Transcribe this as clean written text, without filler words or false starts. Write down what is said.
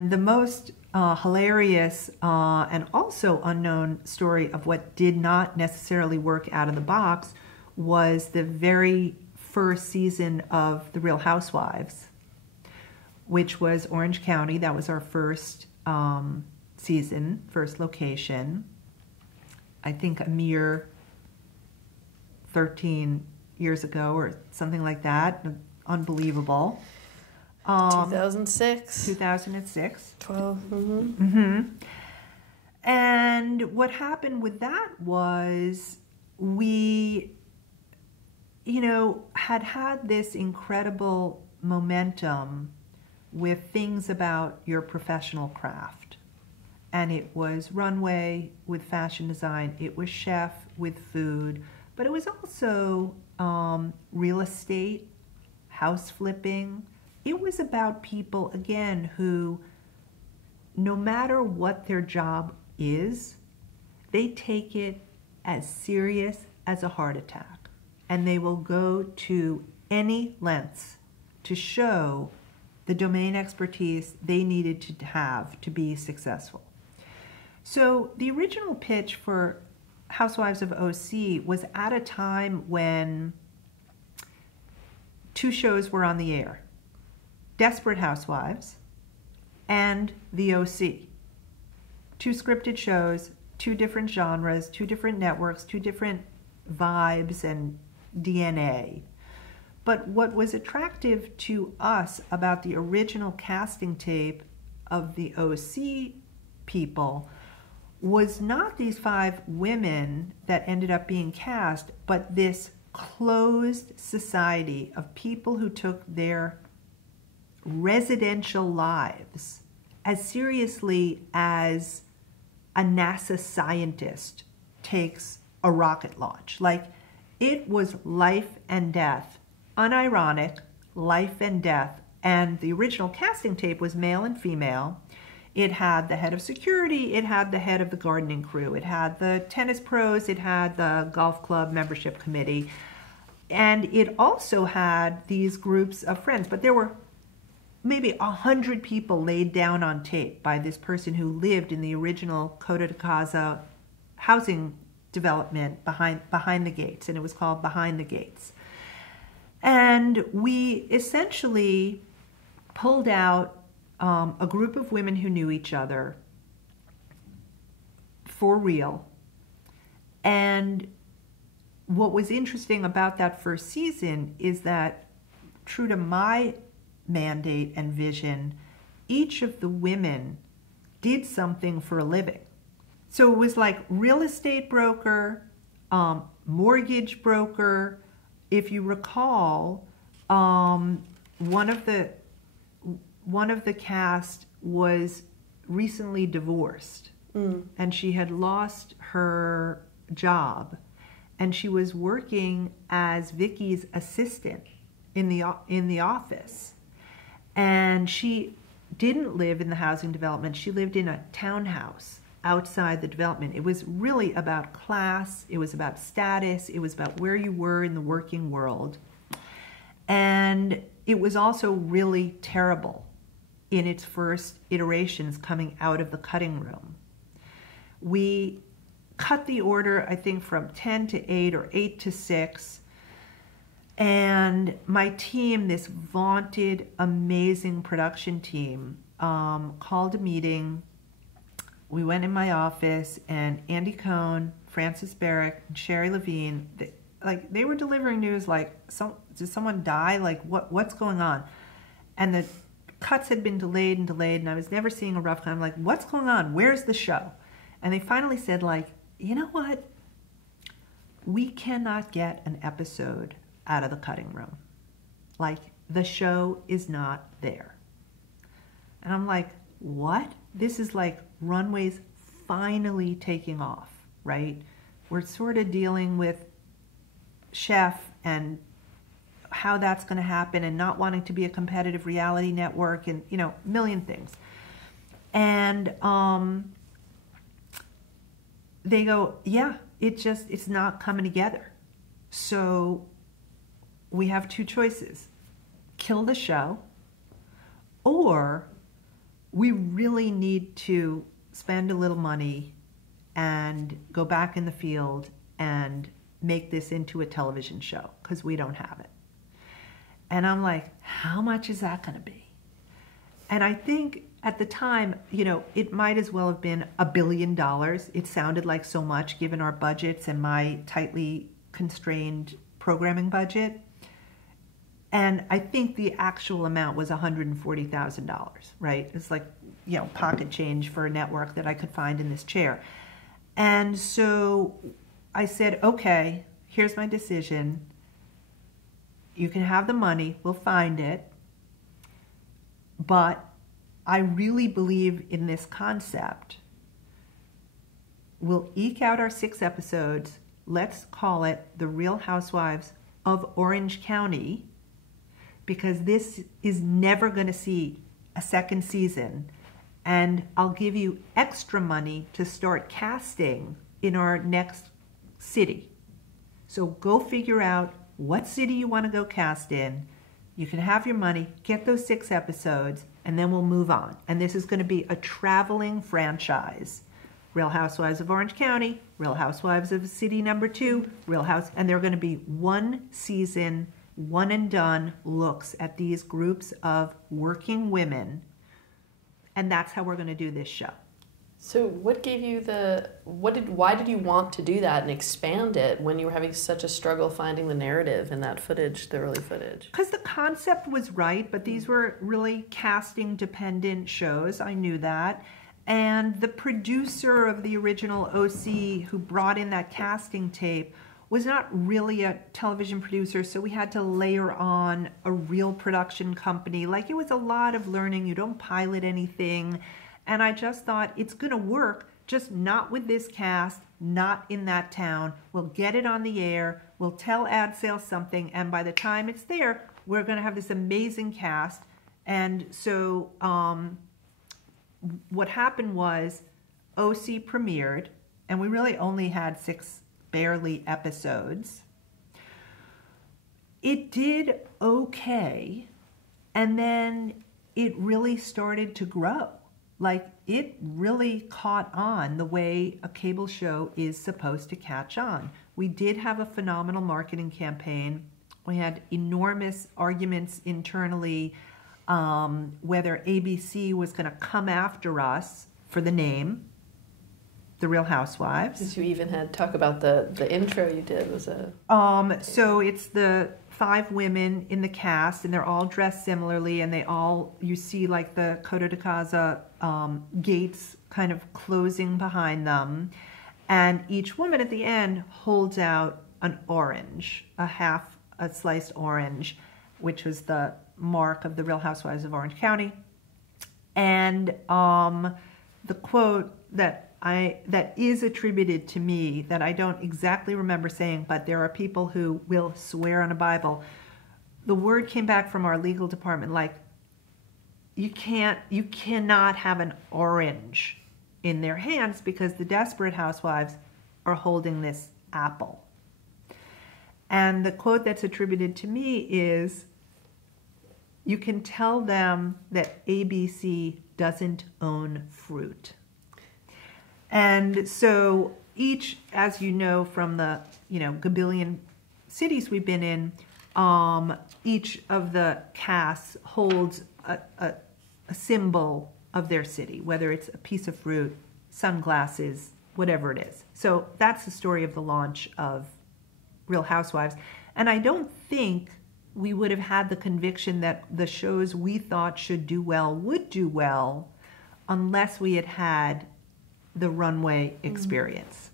The most hilarious and also unknown story of what did not necessarily work out of the box was the very first season of The Real Housewives, which was Orange County. That was our first season, first location. I think a mere 13 years ago or something like that. Unbelievable. 2006. 2006. 12. Mm-hmm. Mm-hmm. And what happened with that was we, had this incredible momentum with things about your professional craft. And it was runway with fashion design. It was chef with food. But it was also real estate, house flipping. It was about people, again, who, no matter what their job is, they take it as serious as a heart attack. And they will go to any lengths to show the domain expertise they needed to have to be successful. So the original pitch for Housewives of OC was at a time when two shows were on the air. Desperate Housewives and The OC. Two scripted shows, two different genres, two different networks, two different vibes and DNA. But what was attractive to us about the original casting tape of The OC people was not these 5 women that ended up being cast, but this closed society of people who took their residential lives as seriously as a NASA scientist takes a rocket launch. Like, it was life and death, unironic life and death. And the original casting tape was male and female. It had the head of security, it had the head of the gardening crew, it had the tennis pros, it had the golf club membership committee, and it also had these groups of friends. But there were maybe 100 people laid down on tape by this person who lived in the original Coda de Casa housing development behind the gates, and it was called Behind the Gates. And we essentially pulled out a group of women who knew each other for real. And what was interesting about that first season is that, true to my mandate and vision, each of the women did something for a living. So it was like real estate broker, mortgage broker. If you recall, one of the cast was recently divorced, and she had lost her job, and she was working as Vicky's assistant in the office. And she didn't live in the housing development. She lived in a townhouse outside the development. It was really about class. It was about status. It was about where you were in the working world. And it was also really terrible in its first iterations coming out of the cutting room. We cut the order, I think, from 10 to 8 or 8 to 6. And my team, this vaunted, amazing production team, called a meeting. We went in my office, and Andy Cohn, Francis Barrick, and Sherry Levine, they were delivering news like, did someone die? Like, what's going on? And the cuts had been delayed and delayed, and I was never seeing a rough cut. I'm like, what's going on? Where's the show? And they finally said, like, you know what? We cannot get an episode out of the cutting room. Like, the show is not there. And I'm like, what? This is like runways finally taking off, right? We're sort of dealing with Chef and how that's going to happen, and not wanting to be a competitive reality network, and a million things. And they go, yeah, it's not coming together. So we have 2 choices: kill the show, or we really need to spend a little money and go back in the field and make this into a television show because we don't have it. And I'm like, how much is that going to be? And I think at the time, you know, it might as well have been $1 billion. It sounded like so much given our budgets and my tightly constrained programming budget. And I think the actual amount was $140,000, right? It's like, you know, pocket change for a network that I could find in this chair. And so I said, okay, here's my decision. You can have the money, we'll find it. But I really believe in this concept. We'll eke out our 6 episodes. Let's call it The Real Housewives of Orange County, because this is never going to see a second season. And I'll give you extra money to start casting in our next city. So go figure out what city you want to go cast in. You can have your money, get those 6 episodes, and then we'll move on. And this is going to be a traveling franchise. Real Housewives of Orange County, Real Housewives of City Number 2, and they're going to be 1 season, one and done looks at these groups of working women. And that's how we're going to do this show. So what gave you why did you want to do that and expand it when you were having such a struggle finding the narrative in that footage, the early footage? Because the concept was right, but these were really casting dependent shows. I knew that. And the producer of the original OC who brought in that casting tape was not really a television producer, so we had to layer on a real production company. Like, it was a lot of learning. You don't pilot anything. And I just thought, it's going to work, just not with this cast, not in that town. We'll get it on the air. We'll tell ad sales something. And by the time it's there, we're going to have this amazing cast. And so what happened was OC premiered, and we really only had 6 barely episodes. It did okay, and then it really started to grow. Like, it really caught on the way a cable show is supposed to catch on. We did have a phenomenal marketing campaign. We had enormous arguments internally whether ABC was going to come after us for the name, The Real Housewives. Because you even had talk about the intro you did was a... So it's the 5 women in the cast, and they're all dressed similarly, and they all, you see like the Coto de Casa gates kind of closing behind them, and each woman at the end holds out an orange, a sliced orange, which was the mark of the Real Housewives of Orange County. And the quote that is attributed to me, that I don't exactly remember saying, but there are people who will swear on a Bible. The word came back from our legal department like, you cannot have an orange in their hands because the desperate housewives are holding this apple. And the quote that's attributed to me is, you can tell them that ABC doesn't own fruit. And so each, as you know from the gabillion cities we've been in, each of the casts holds a symbol of their city, whether it's a piece of fruit, sunglasses, whatever it is. So that's the story of the launch of Real Housewives. And I don't think we would have had the conviction that the shows we thought should do well would do well unless we had had the runway experience.